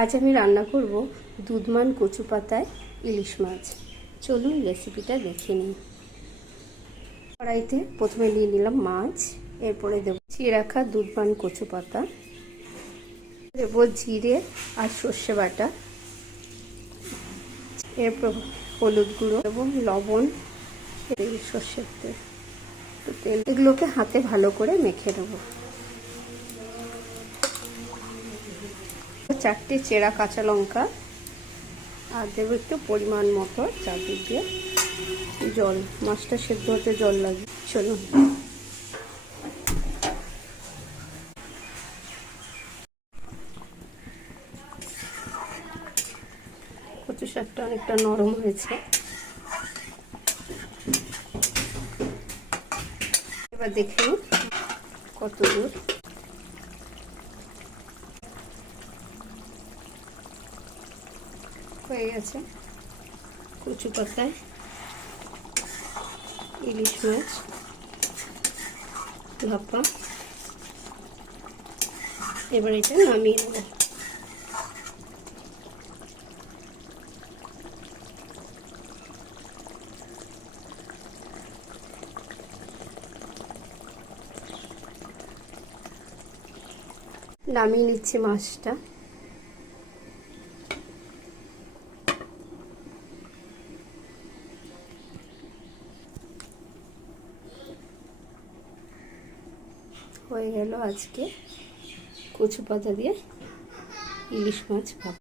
আজ আমি রান্না করব দুধমান কচু পাতায় ইলিশ মাছ। চলুন রেসিপিটা দেখে নিই। কড়াইতে প্রথমে নিয়ে নিলাম মাছ, এরপরে দেব চিড়ে রাখা দুধমান কচু পাতা, দেব জিরে আর সর্ষে বাটা, এরপর হলুদ গুঁড়ো এবং লবণ, সর্ষের তেল, এগুলোকে হাতে ভালো করে মেখে নেব। 4টে চেরা কাঁচা লঙ্কা আর দেবো একটু পরিমাণ মতো চারদিক দিয়ে জল। মাছটা সেদ্ধ হতে জল লাগে। চলুন কচু শাকটা অনেকটা নরম হয়েছে, এবার দেখে কত দূর। হয়ে গেছে কচু পাতায় ইলিশ মাছ ভাপা। এবার এটা নামিয়ে নেব। নামিয়ে নিচ্ছি মাছটা। হয়ে গেল আজকে কচু পাতা দিয়ে ইলিশ মাছ ভাপা।